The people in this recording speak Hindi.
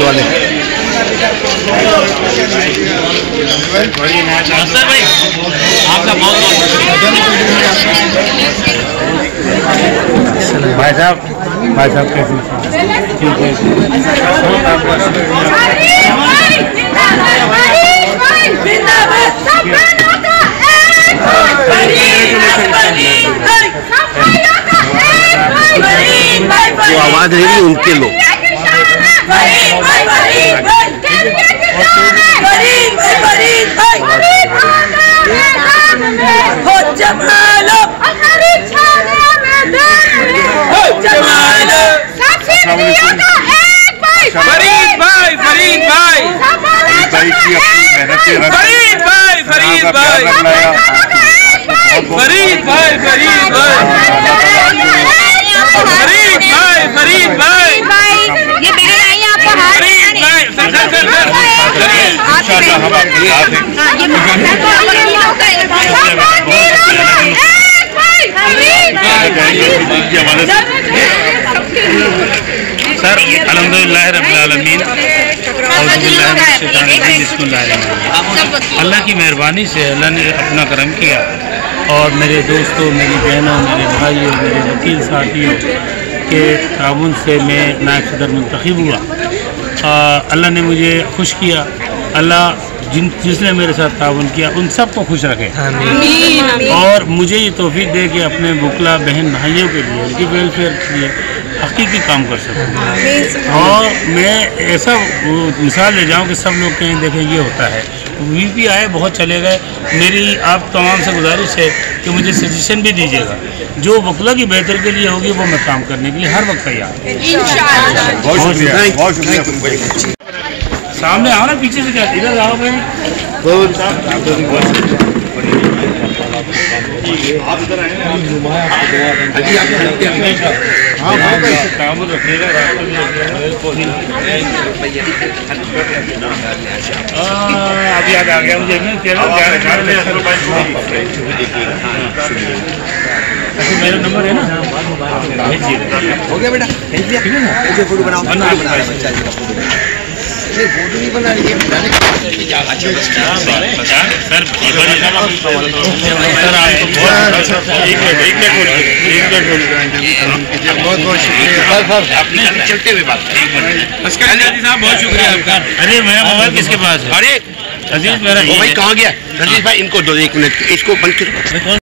वाले सर भाई आपका बहुत भाई साहब कैसे ठीक है वो आवाज रही उनके लोग फरीद भाई फरीद भाई की अपनी मेहनत से फरीद भाई फरीद भाई फरीद भाई फरीद भाई फरीद भाई फरीद भाई ये बहन आई आपका हाथ फरीद भाई सर सर अल्हम्दुलिल्लाह रब्बिल आलमीन अल्लाह की मेहरबानी से अल्लाह ने अपना करम किया और मेरे दोस्तों, मेरी बहनों, मेरे भाइयों, मेरे वकील साथियों के ताउन से मैं नायब सदर मुंतखब हुआ। अल्लाह ने मुझे खुश किया। अल्लाह जिसने मेरे साथ ताउन किया उन सबको खुश रखे और मुझे ये तौफीक दे कि अपने बुकला बहन भाइयों के लिए, उनकी वेलफेयर के लिए हकीकी काम कर सकूँ। और मैं ऐसा मिसाल ले जाऊँ कि सब लोग कहें देखें ये होता है। वीपी आए, बहुत चले गए। मेरी आप तमाम से गुजारिश है कि मुझे सजेशन भी दीजिएगा, जो वकला की बेहतर के लिए होगी वो मैं काम करने के लिए हर वक्त तैयार हूँ। सामने आओ ना, पीछे से क्या इधर आओ भाई। अब याद आ गया मुझे। मेरा नंबर है ना, हो गया बेटा, भेज दिया। मुझे फोटो बनाओ, फोटो नहीं बना रही है। बहुत बहुत शुक्रिया। चलते हुए बात साहब, बहुत शुक्रिया आपका। अरे मेरा मोबाइल किसके पास है? अरे अजीज मेरा भाई कहाँ गया? रजीज भाई इनको दो, 1 मिनट इसको बंद करो।